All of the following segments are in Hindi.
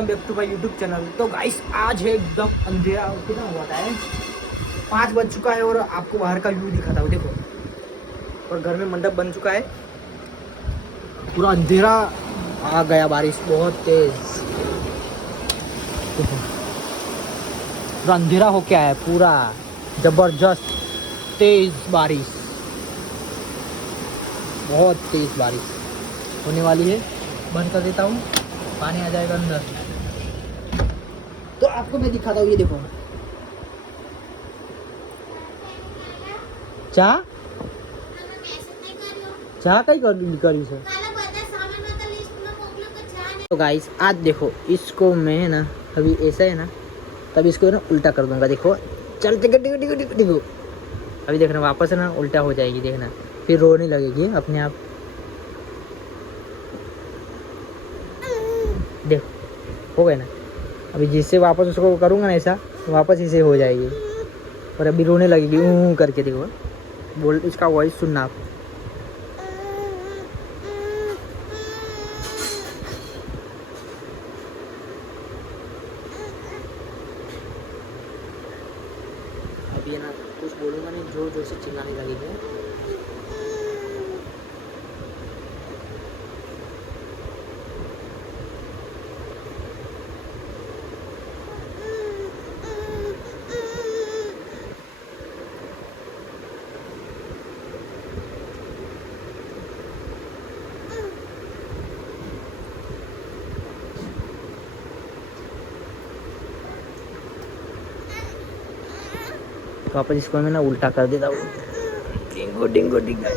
Welcome back to my YouTube channel. तो गाइस आज है एकदम अंधेरा, कितना हुआ था 5 बज चुका है और आपको बाहर का व्यू दिखाता हूँ। देखो, और घर में मंडप बन चुका है, पूरा अंधेरा आ गया, बारिश बहुत तेज, पूरा अंधेरा हो क्या है, पूरा जबरदस्त तेज बारिश, बहुत तेज बारिश होने वाली है। बंद कर देता हूँ, पानी आ जाएगा अंदर। तो आपको मैं दिखाता हूँ, ये देखो चाह चाह कहीं करी से। तो गाइस आज देखो, इसको मैं ना अभी ऐसा है ना, तब इसको ना उल्टा कर दूंगा। देखो चलते देखो, अभी देखना वापस है ना उल्टा हो जाएगी, देखना फिर रोने लगेगी अपने आप। देखो हो गया ना, अभी जिससे वापस उसको करूँगा ना ऐसा, वापस इसे हो जाएगी और अभी रोने लगेगी ऊँ करके। देखो बोल, इसका वॉइस सुनना आप। अभी है ना कुछ बोलूँगा नहीं, जोर जोर से चिल्लाने लगेगी। वापस इसको मैं ना उल्टा कर देता हूँ, डिंगो डिंगो डिंगो।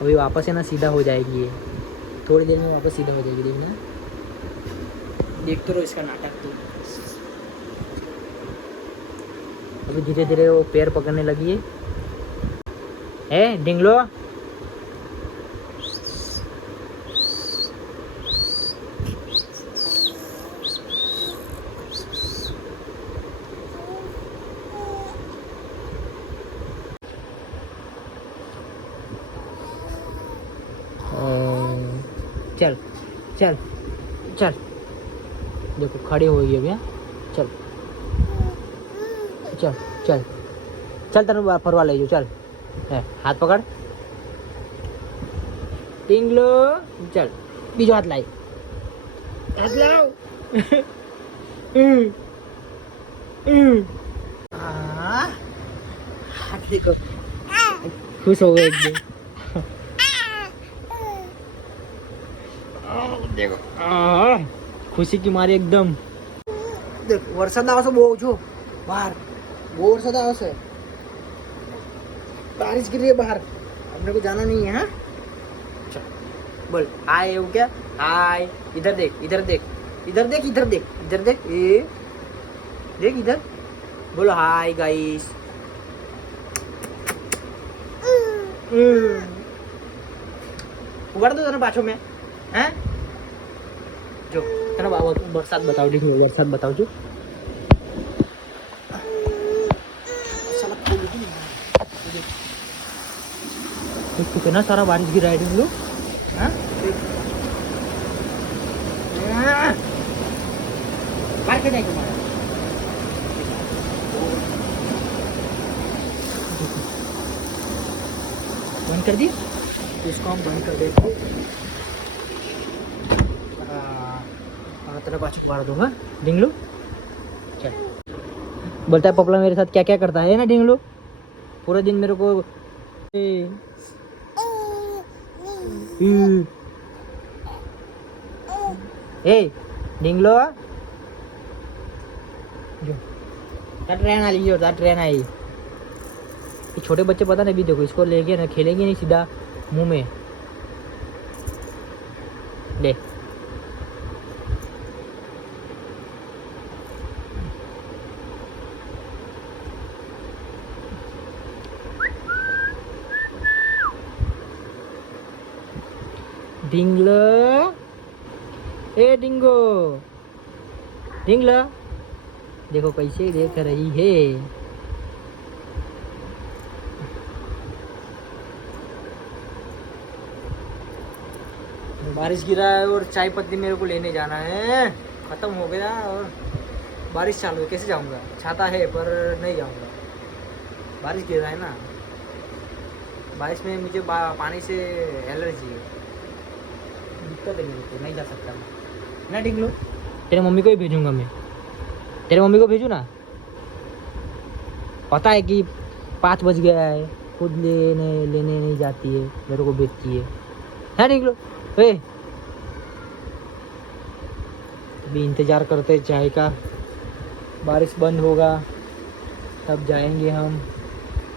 अभी वापस है ना सीधा हो जाएगी ये, थोड़ी देर में वापस सीधा हो जाएगी। देखना, देखते रहो इसका नाटक। तो अभी धीरे धीरे वो पैर पकड़ने लगी है डिंगलो। चल चल चल, देखो खड़े हो गई अभी। चल चल चल चल, तेरे फरवा ले जाओ, चल है, हाथ पकड़ टिंगलो, चल बीजो हाथ लाई, हाथ लाओ। हाथ देखो, खुश हो गए एकदम। देखो खुशी की मारी एकदम। देख वरसाद आवશે બહુ, જો બહાર બહુ वरसाद आवશે, बारिश गिर रही है बाहर, अपने को जाना नहीं है। हाँ बोल हाय, वो क्या हाय, इधर देख इधर देख इधर देख इधर देख इधर देख, ए देख इधर, बोलो हाय गाइस। उगाड़ दो ना पाछो में, हैं जो तेरा बरसात बताओ, देखो बरसात बताओ जो तो कितना सारा बारिश गिरा है लोग। बाहर के जाए तुम्हारा, बंद कर दी, इसको हम बंद कर देते। तेरा पाछू मार दूंगा डिंगलू। चल बोलता है पपला मेरे साथ क्या क्या करता है ना डिंगलू, पूरा दिन मेरे को ए डिंगलो जो ट्रेन आ लीजिए, ट्रेन आई। ये छोटे बच्चे पता नहीं, भी देखो इसको लेके ना खेलेंगे नहीं, सीधा मुंह में ले। डिंगलो, ए डिंगो डिंगलो, देखो कैसे देख रही है। बारिश गिरा है और चाय पत्ती मेरे को लेने जाना है। ख़त्म हो गया और बारिश चालू है, कैसे जाऊंगा? छाता है पर नहीं जाऊंगा, बारिश गिर रहा है ना। बारिश में मुझे पानी से एलर्जी है, दिक्कत है मेरे को, नहीं जा सकता मैं ना। ठीक लो, तेरे मम्मी को ही भेजूंगा मैं, तेरे मम्मी को भेजूँ ना। पता है कि 5 बज गया है, खुद लेने नहीं जाती है, मेरे को भेजती है ठीक लो। अभी इंतज़ार करते हैं चाय का, बारिश बंद होगा तब जाएंगे हम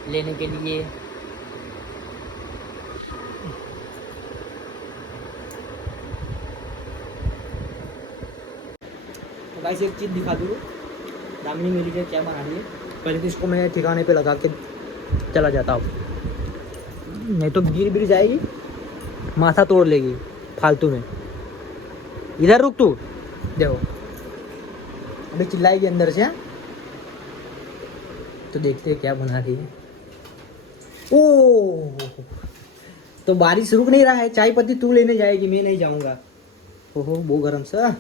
लेने के लिए। तो गाइस एक चीज़ दिखा दूँ, दामिनी मेरी क्या क्या बना रही है। पहले तो इसको मैं ठिकाने पे लगा के चला जाता हूँ, नहीं तो गिर जाएगी, माथा तोड़ लेगी फालतू में। इधर रुक तू, देखो अभी चिल्लाएगी अंदर से। तो देखते हैं क्या बना रही है। ओह, तो बारिश रुक नहीं रहा है, चाय पत्ती तू लेने जाएगी, मैं नहीं जाऊंगा। ओहो बो गरम सा,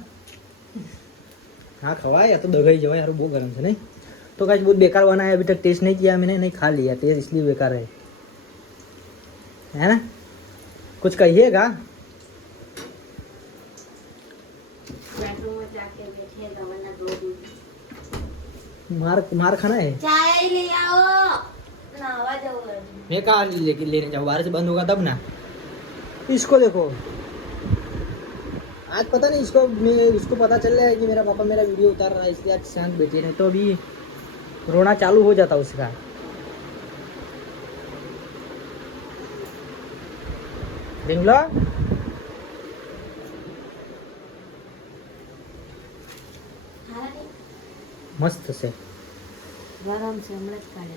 हाँ खवा या तो दगाई जाओ यार, वो गरम से नहीं। तो गाइस बहुत बेकार बना है, अभी तक टेस्ट नहीं किया मैंने, नहीं खा लिया, टेस्ट इसलिए बेकार है ना। कुछ कहिएगा? मार खाना है, चाय ले आओ, नहावा जाओ। मैं कहाँ लेने जाऊँ, बारिश बंद होगा तब ना। इसको देखो, आज पता नहीं इसको पता चल रहा है कि मेरा पापा मेरा वीडियो उतार रहा है, इसलिए आज शांत बैठे नहीं तो अभी रोना चालू हो जाता उसका। देख लो मस्त से गरम से अमृत काढे।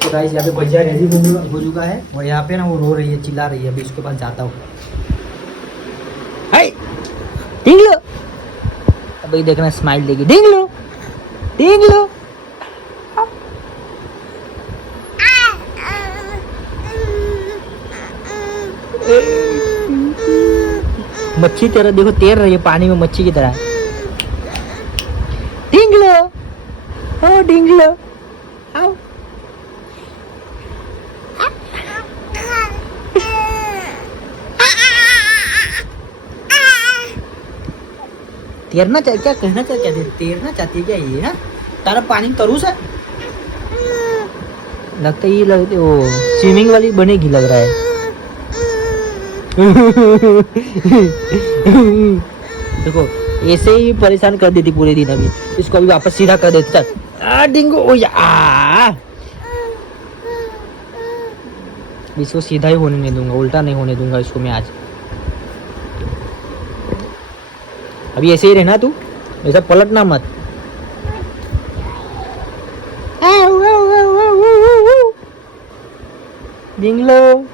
तो गाइस यहाँ पे भजिया रेडी हो चुका है और यहाँ पे ना वो रो रही है, चिल्ला रही है। अभी उसके पास जाता हूँ। हाय देख लो, अभी देखना स्माइल देगी, देख लो देख लो। मच्छी तरह देखो तैर रही है पानी में, मच्छी की तरह। ढींग लो, ओ ढींग लो, आओ। तैरना चाह क्या कहना चाह क्या तैरना चाहती है क्या ये? है तारा पानी में तरूस है लगता है, ये लगती वो स्विमिंग वाली बनेगी लग रहा है। देखो ऐसे ही परेशान कर देती पूरे दिन। अभी इसको अभी वापस सीधा कर देती था। डिंगो ओ या, इसको सीधा ही होने नहीं दूंगा, उल्टा नहीं होने दूंगा इसको मैं आज। अभी ऐसे ही रहना तू, ऐसा पलटना मत। डिंगलो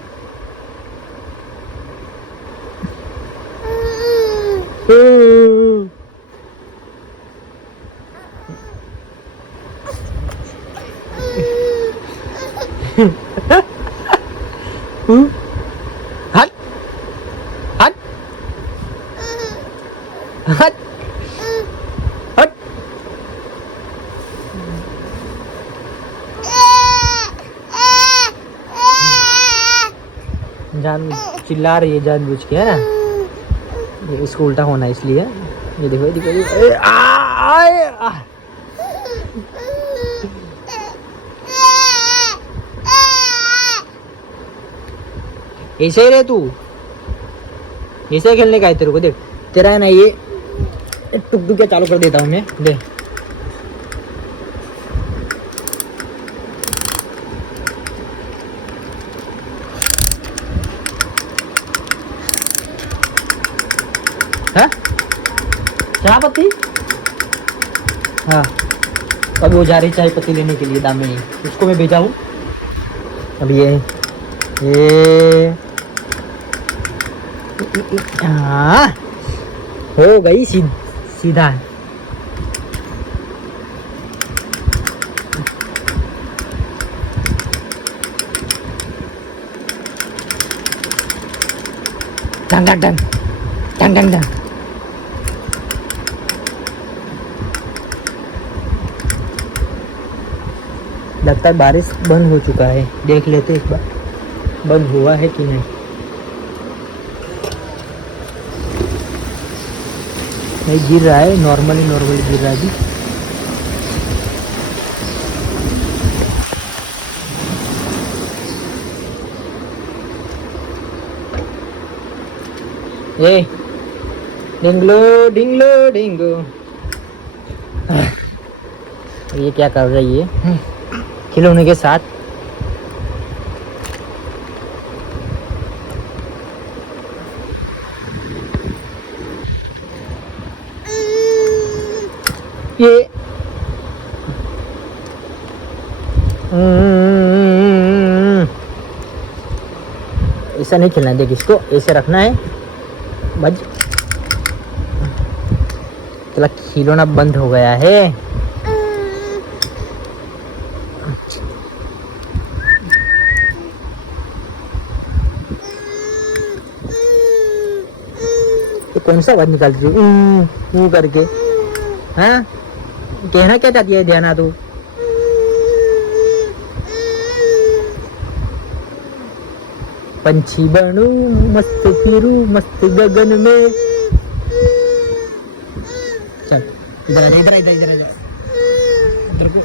हट हट हट हट। जान चिल्ला रही है जानबूझ के, है ना। ये इसको उल्टा होना है इसलिए। ये देखो ये देखो, ये ऐसे ही रहे तू, ऐसे खेलने का है तेरे को। देख तेरा है ना ये टुक टुक चालू कर देता हूँ मैं, देख। हाँ चाय पत्ती, हाँ अभी वो जा रही चाय पत्ती लेने के लिए दामिनी, उसको मैं भेजा हूँ। अब ये हाँ हो गई सीधा। डंग डंग डंग डंग डंग डंग। लगता है बारिश बंद हो चुका है, देख लेते इस बार बंद हुआ है कि नहीं। नहीं गिर रहा है, नॉर्मली गिर रहा है अभी। ए डिंगलो डिंगलो डिंगो। ये क्या कर रही है खिलौने के साथ? ये ऐसा नहीं खेलना, देख इसको ऐसे रखना है बज। चला खिलौना बंद हो गया है। तो कौन सा आवाज निकालती है करके? हाँ कहना क्या चाहती है ध्याना तू? पंछी बनू मस्त फिरू मस्त गगन में। चल इधर आ, इधर इधर इधर इधर को।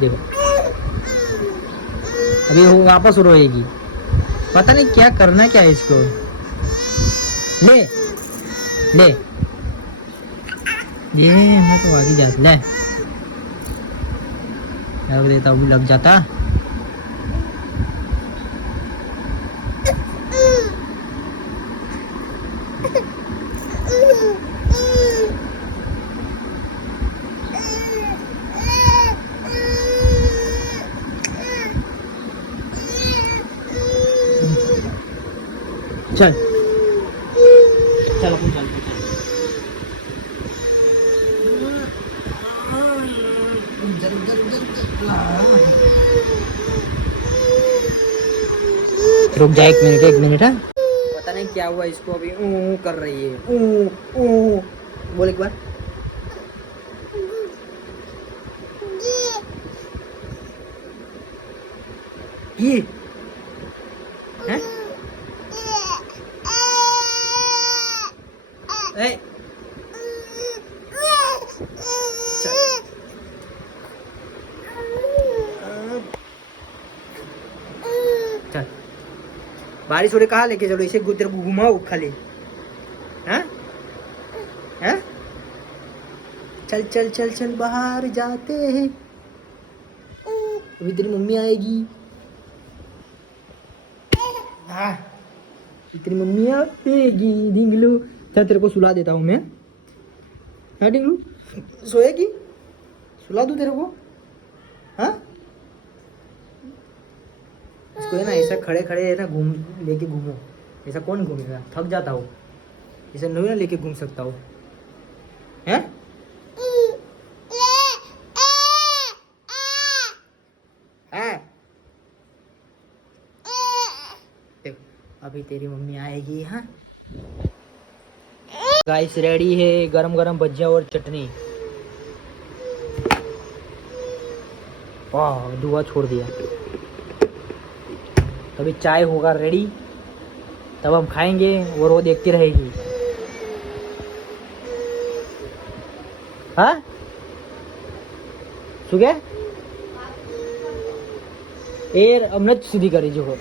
देखो अभी वो वापस रोएगी, पता नहीं क्या करना क्या है इसको। ले ले ये मैं तो आगे जा ले लग देता हूँ, लग जाता। चल चल अपन चल रुक जा, एक मिनट हाँ। पता नहीं क्या हुआ इसको, अभी कर रही है बोल एक बार। ये हैं? ए चल बारिश हो रही, कहाँ लेके चलो इसे, तेरे को घुमाओ खाली। हाँ हाँ चल चल चल चल बाहर जाते हैं, अभी तेरी मम्मी आएगी। हाँ तेरी मम्मी आएगी डिंगलू। चल तेरे को सुला देता हूँ मैं। हाँ डिंगलू सोएगी, सुला दूँ तेरे को? हाँ इसको है ना ऐसा खड़े खड़े है ना घूम लेके घूमो, ऐसा कौन घूमेगा, थक जाता हो। ऐसा नहीं ना लेके घूम सकता हो हैं? देखो अभी तेरी मम्मी आएगी। हाँ गाइस रेडी है गरम गरम भजिया और चटनी। वाह धुआं छोड़ दिया। अभी चाय होगा रेडी, तब हम खाएंगे और वो देखती रहेगी। हाँ શું કે एर અમને જ સીધી કરી જો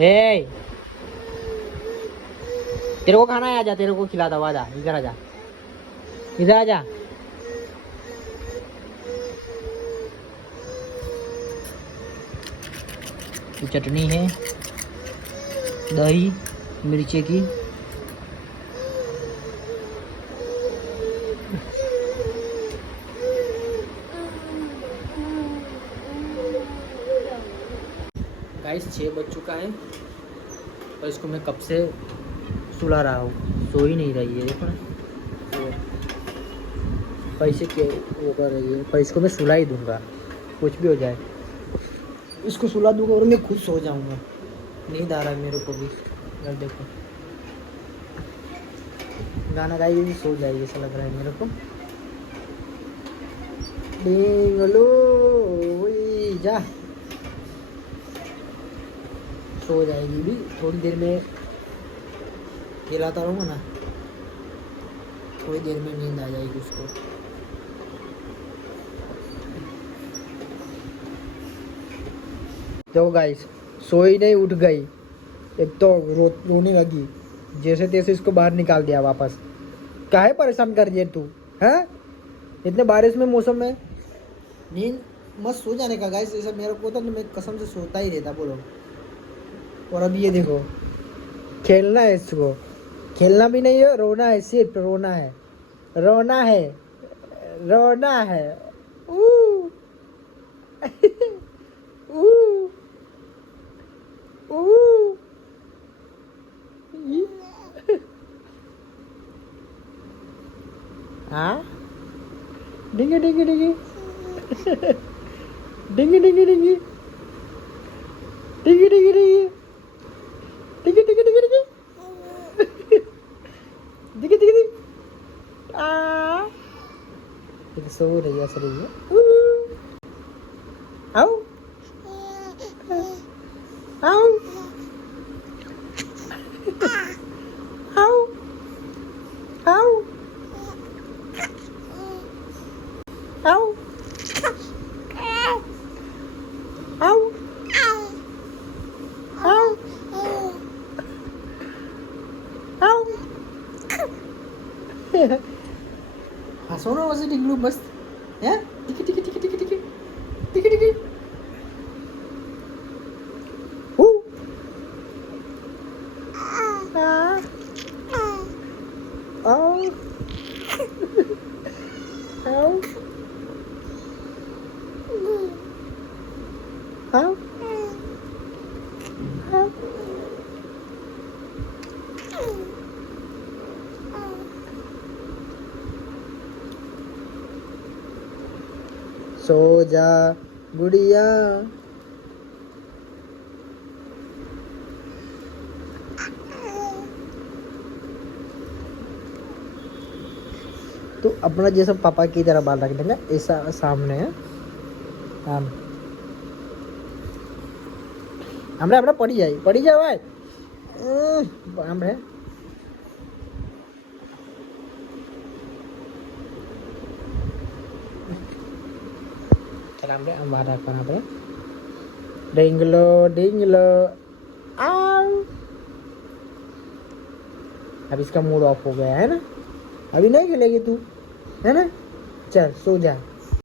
ए तेरे को खाना है, आजा तेरे को खिलाता हूँ, आजा इधर आजा, इधर आजा। चटनी है, दही मिर्ची की, गाइस 6 बज चुका है और इसको मैं कब से सुला रहा हूँ, सो ही नहीं रही है, देखो ना। तो पैसे के वो कर रही है, पर इसको मैं सुला ही दूंगा, कुछ भी हो जाए इसको सुला दूंगा और मैं खुद सो जाऊंगा। नींद आ रहा है मेरे को भी, यार देखो गाना गाइए भी सो जाएगी ऐसा लग रहा है मेरे को। डिंगलो वही जा, सो जाएगी भी थोड़ी देर में, हिलाता रहूँगा ना, थोड़ी देर में नींद आ जाएगी उसको। देखो गाइस, सोई नहीं, उठ गई, एक तो रोने लगी, जैसे तैसे इसको बाहर निकाल दिया वापस। काहे परेशान कर रही है तू, हैं? इतने बारिश में मौसम में नींद मत सो जाने का गाइस, ऐसा मेरे को तो मैं कसम से सोता ही रहता बोलो। और अब ये देखो, खेलना है इसको, खेलना भी नहीं है, रोना है, सिर्फ रोना है, रोना है, रोना है। ऊ ऊ ऊ हाँ, डिंगी डिंगी डिंगी डिंगी डिंगी डिंगी डिंगी डिंगी डिंगी डिंगी डिंगी डिंगी डिंगी डिंगी डिंगी आ ये सो रही है, सो रही है। आओ आओ आओ आओ आओ आओ आओ आओ हंसो ना वैसे टिकलू मस्त है, टिकी टिकी टिकी टिकी टिकी टिकी टिकी ओ आओ आओ आओ सो जा गुड़िया। तो अपना जैसा पापा की तरह बाल रख देंगे ऐसा सामने है। हमरा पड़ी जाए भाई, हमरे चल हमरे हमारा करना पे डिंगलो डिंगलो आओ। अब इसका मूड ऑफ हो गया है ना, अभी नहीं खेलेगी तू, है ना? चल सो जा।